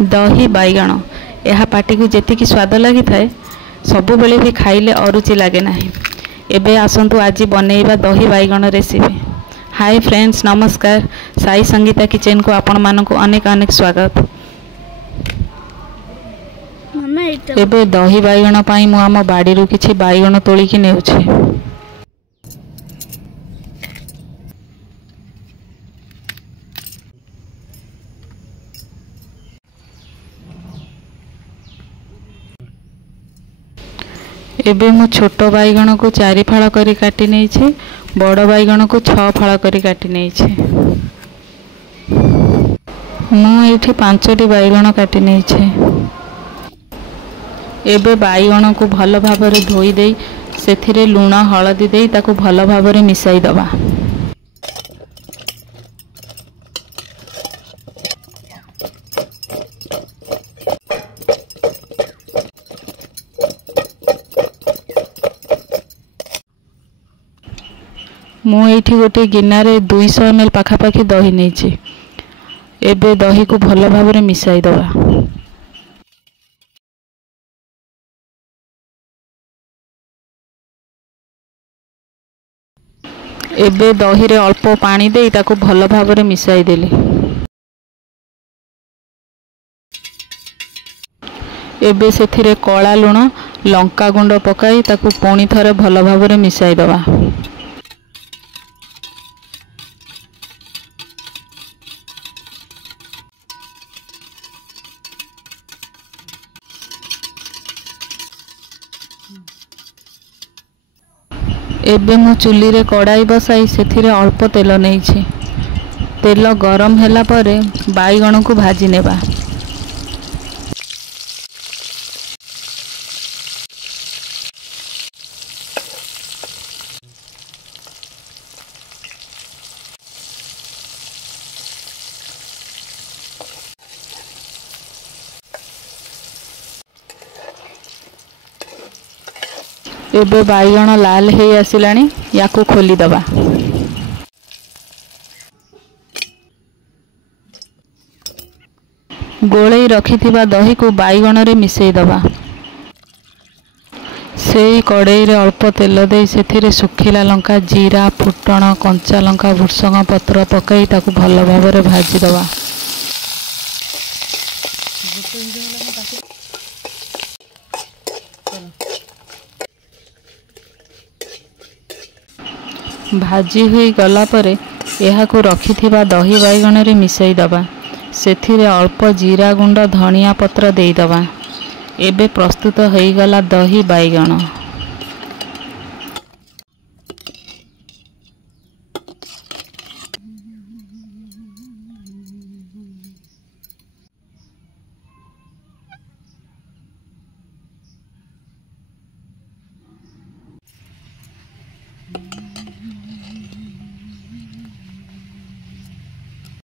दही बाइगण यह पाटी को जेतिकी स्वाद लगी थाए सबु बेले भी खाइले अरुचि लगे ना। एबे आसंतु आज बनैबा दही बाइगण रेसिपी। हाय फ्रेंड्स, नमस्कार। साई संगीता किचन को आपण मानक अनेक अनेक स्वागत। एबे दही बाइगण पाई मु आम बाड़ी रु किछि बाइगण तोलिकी नेउछि। एबे मु छोट बाइगण को 4 फाळ करी काटी नेछि, बड़ बाइगण को 6 फाळ करी काटी नेछि। मु एठी 5टी बाइगण काटी नेछि। एबे बाइगण को भल भाबरे धोई देई सेथिरे लूण हळदी देई ताकू भल भाबरे मिसाई दबा। मु एठी गोटे गिनारे 200 ml पाखापाखी दही नेछि। एबे दही को भल भाबरे मिसाई दबा। एबे दही रे अल्प पानी देई ताकू भल भाबरे मिसाई देली। एबे सेथिरे कळा लूण लंका गुंड पकाई ताकू पुणी थरे भल भाबरे मिसाई दबा। एबे मु चुली रे कड़ाई बसाई सेथिरे अल्प तेल नेछि। तेल गरम होला परे बाइगण को भाजी नेबा। एबे बाइगण लाल हे आसिलानी, याकू खोली दबा। गोलई रखिथिबा दही को बाइगण रे मिसेई दबा। सेई कड़ाई रे अल्प तेल देई सेथिरे सुखिला लंका, जीरा, फुटण, कंचा लंका, भुर्संग पत्र पकाई ताकू भल भाबरे भाजी दबा। भाजी हुई गला परे एहाकू रखिथिबा दही बाइगण रे मिसाई दबा। सेथिरे अल्प जीरा गुंड, धनिया पत्र देई दबा। एबे प्रस्तुत होई गला दही बाइगण।